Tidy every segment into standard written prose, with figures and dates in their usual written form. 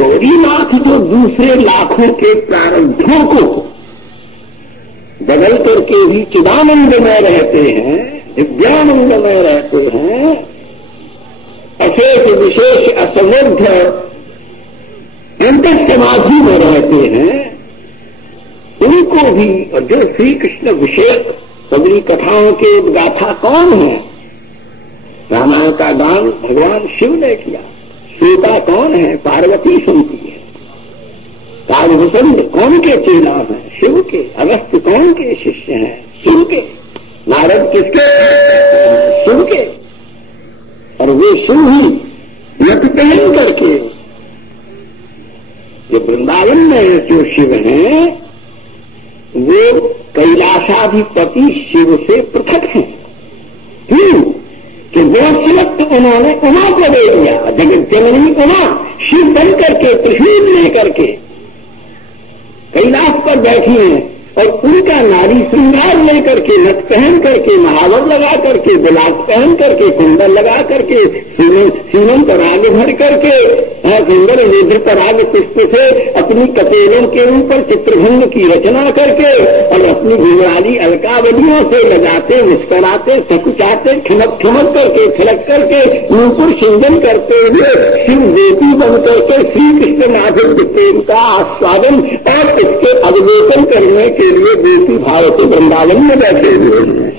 गौरीनाथ जो दूसरे लाखों के प्रारब्धों को बदल करके भी चिदानंद में रहते हैं, दिव्यानंद में रहते हैं, अशेष विशेष असमृद्ध अंतर समाधि में रहते हैं, उनको भी, और जो श्री कृष्ण विषय सभी कथाओं के गाथा कौन है? रामायण का गान भगवान शिव ने किया। सीता कौन है? पार्वती सुनती है। कालभूषण कौन के चेला हैं? शिव के। अगस्त्य कौन के शिष्य हैं? शिव के। नारद किसके? शिव के। और वे शिव ही यज्ञ पहन करके ये वृंदावन में जो शिव हैं वे कैलाशाधिपति शिव से पृथक हैं। क्यों? कि वो सिलक्त उन्होंने उमा को दे दिया। जगत जननी उमा शिव बन करके त्रिशूल लेकर के कैलाश पर बैठी हैं और उनका नारी श्रृंगार लेकर के नथ पहन करके, महावर लगा करके, बिलास पहन करके, कुंडल लगा करके, सीमन पर आगे भर करके, सुंदर नेत्र पर आगे पुष्प से अपनी कपेलों के ऊपर चित्रभंग की रचना करके और अपनी घुंघराली अलकावलियों से लगाते, मुस्कराते, सकुचाते, ठमक ठमक करके, खिलक करके, नूपुर सिंजन करते हुए शिव देवी बन करके श्री कृष्ण नाथ प्रेम का आस्वादन और इसके अवलोकन करने के लिए देवी भारत वृंदावन में बैठे हुए हैं।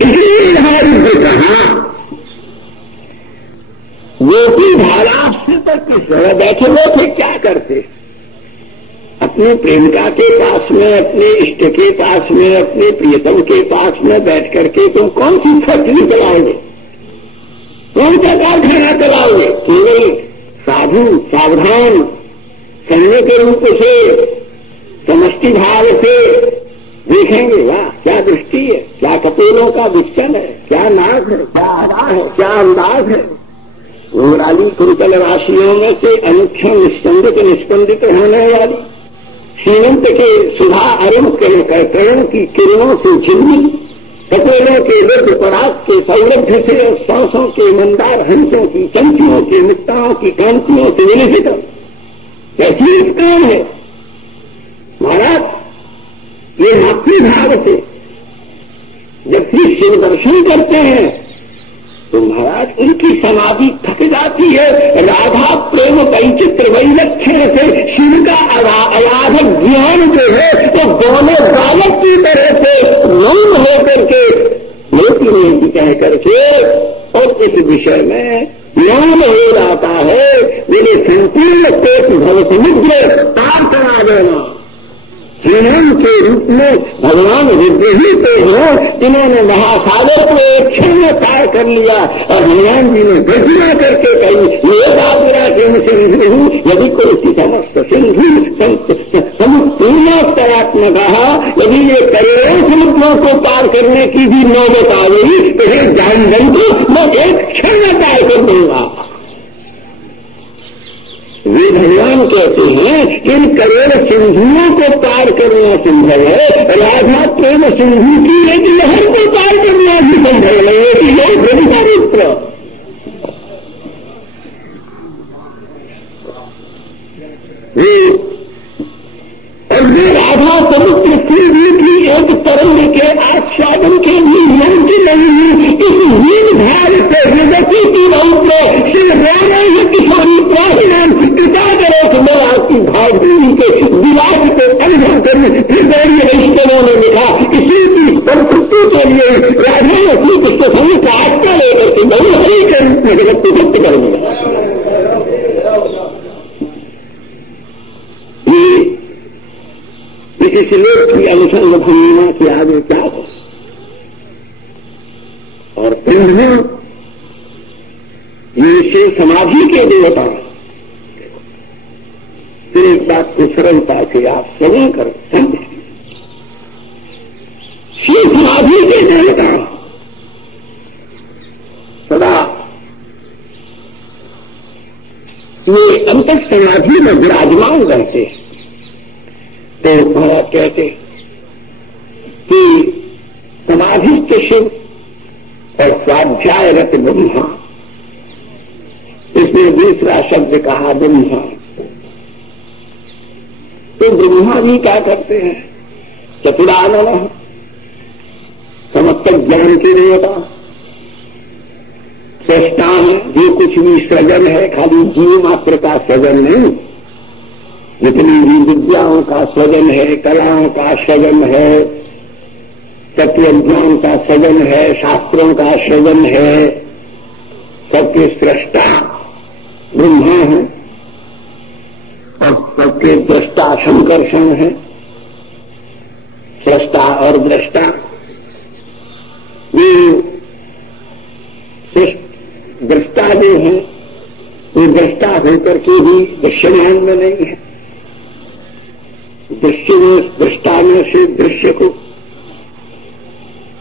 इसलिए यहाँ से कहा गोपी भालाश्र पर कृष्ण बैठे हुए थे, क्या करते? अपने प्रेमिका के पास में, अपने इष्ट के पास में, अपने प्रियतम के पास में बैठ करके तुम कौन सी फैक्ट्री चलाओगे? कौन सा कारखाना चलाओगे? केवल साधु सावधान करने के रूप से, समष्टि भाव से देखेंगे। वाह क्या दृष्टि है, क्या कपेलों का विचलन है, क्या नाक है, क्या अदा है, क्या अंदाज है। घुंघराली कुंतल राशियों में से अनुक्षण निस्पंदित होने वाली सीमंत के सुधा अरुण करण की किरणों से झिल्ली, कपेलों के वृद्ध पराग के सौरभ्य से और सांसों के मंदार हंसों की चंकियों के मुक्ताओं की कांतियों से विलसित कैसी काम है महाराज। ये मातृभाव से जब श्री शिव दर्शन करते हैं तो महाराज उनकी समाधि थक जाती है। राधा प्रेम वैचित्र वैलक्षण से शिव का अगाध ज्ञान जो है तो दोनों बालक की तरह से मौन होकर के मोती कह करके और इस विषय में ज्ञान हो जाता है। मेरे संपूर्ण पेट भव समुद्र पार करा देना। हनुमान के रूप में भगवान रुद्र ही तो हो, इन्होंने महासागर को एक क्षण में पार कर लिया और हनुमान जी ने घोषणा करके कही ये बाबरा सिंधु हूँ यदि कोई समस्त सिंधु समुद्रात्मा कहा यदि ये करोड़ों समुद्रों को पार करने की भी नौबत आ गई तो ये जान जंतु मैं एक क्षण में पार कर दूंगा। वे भगवान कहते हैं इन करोड़ सिंधुओं को पार करना संभव है, राधा प्रेम सिंधु की एक लहर को पार करना भी संभव है कि यह चरित्र। और वे राधा समुद्र सिंधु की एक तरंग के आस्वादन के लिए योग्य नहीं है। इस हीन भाव से विगति की रौद्र श्री राम किशोरी प्राहिणाम कृपा करो कि मैं आपकी भावनी के विलास को अनुभव करूं। हृदय वैष्णवों ने लिखा इसी की संतृप्ति के लिए राधा ने श्री कृष्ण स्वामी का आज्ञा लेकर के बहु हरि के रूप में जगत को व्यक्त करेंगे। इस श्लोक की अनुसंग भूमिमा की आगे क्या हो और ब्रह्मा ये समाधि के देवता। फिर एक बात को सरलता से आप श्रवण कर समझे। श्री समाधि के देवता सदा ये अंतर समाधि में विराजमान रहते हैं। तो महाराज कहते कि समाधिस्थ शिव और स्वाध्याय रत ब्रह्मा इस इसने दूसरा शब्द कहा ब्रह्मा। तो ब्रह्मा भी क्या करते हैं? चतुरानन, समस्त ज्ञान के देवता, सृष्टा है। जो कुछ भी सृजन है खाली जीव मात्र का सृजन नहीं, जितनी भी विद्याओं का सृजन है, कलाओं का सृजन है, तत्व ज्ञान का सृजन है, शास्त्रों का सृजन है, सबके सृष्टा ब्रह्मा है और सबके दृष्टा संकर्षण है। सृष्टा और दृष्टा ये दृष्टा जो है वो दृष्टा होकर के भी दृश्यमान में नहीं है। दृश्य में, दृष्टा में से दृश्य को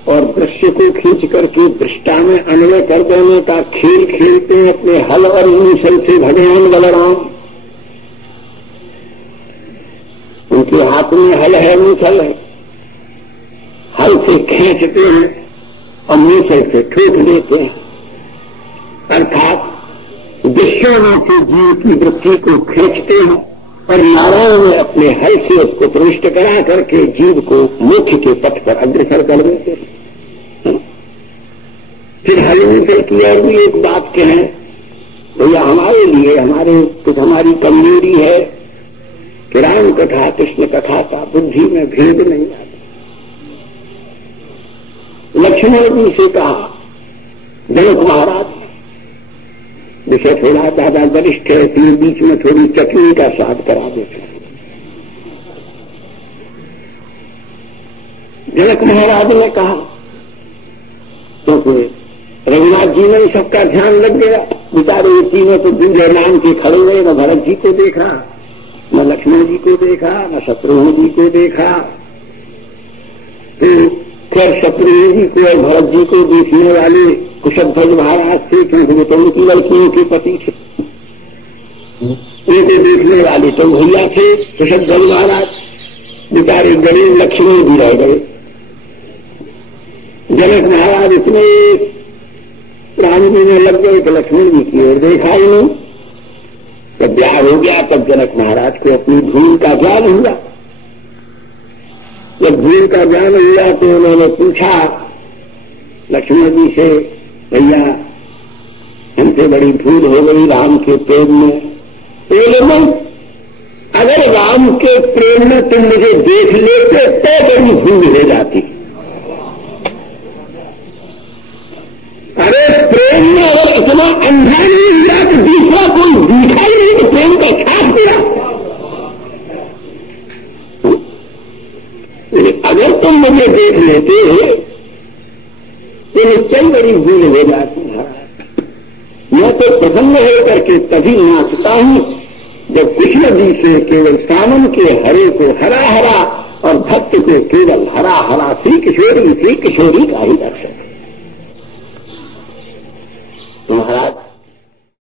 और दृश्य को खींच करके दृष्टा में अन्वय कर देने का खेल खेलते हैं अपने हल और मूसल से भगवान बलराम। उनके हाथ में हल है, मूसल है, हल से खींचते हैं और मूसल से ठोक देते हैं। अर्थात दृश्यों में से जीव की वृत्ति को खींचते हैं और नारायण में अपने हल से उसको प्रविष्ट करा करके जीव को मोक्ष के पथ पर अग्रसर कर देते हैं। फिर हल मूसल की और भी एक बात कहें तो यह हमारे लिए हमारी कमजोरी है कि राम कथा कृष्ण कथा का बुद्धि में भेद नहीं आता। लक्ष्मण जी से कहा जनक महाराज, जिसे थोड़ा ज्यादा वरिष्ठ है इसलिए बीच में थोड़ी चटनी का स्वाद करा देते हैं। जनक महाराज ने कहा क्योंकि रघुनाथ जी में सबका ध्यान लग गया। बेचारे ये तीनों तो दूल्हे नाम के खड़े हुए, न भरत जी को देखा, न लक्ष्मण जी को देखा, न शत्रुघ्न जी को देखा। खैर शत्रुघ्न जी को और भरत जी को देखने वाले कुशध्वज महाराज थे, क्योंकि वो तो उनकी लड़कियों के पति थे। उनको देखने वाले तो भैया थे कुशध्वज महाराज। बेचारे गरीब लक्ष्मण भी रह गए। जनक महाराज इतने प्राण में लग गए कि लक्ष्मण जी की ओर देखा ही नहीं। जब ब्याह हो गया तब जनक महाराज को अपनी भूल का ज्ञान हुआ। जब भूल का ज्ञान हुआ तो उन्होंने पूछा लक्ष्मण जी से, भैया हमसे बड़ी भूल हो गई राम के प्रेम में। तो अगर राम के प्रेम में तुम मुझे देख लेते तो बड़ी भूल हो जाती। अरे प्रेम में अगर इतना अंधा नहीं हुआ तो दूसरा कोई दिखा ही नहीं तो प्रेम का छाप दिया। अगर तुम मुझे देख लेते तो निश्चय बड़ी भूल हो जाती है। मैं तो प्रसन्न होकर के तभी नाचता हूं जब कृष्ण जी से केवल सावन के हरे को हरा हरा और भक्त को केवल हरा हरा श्री किशोरी का ही दर्शन।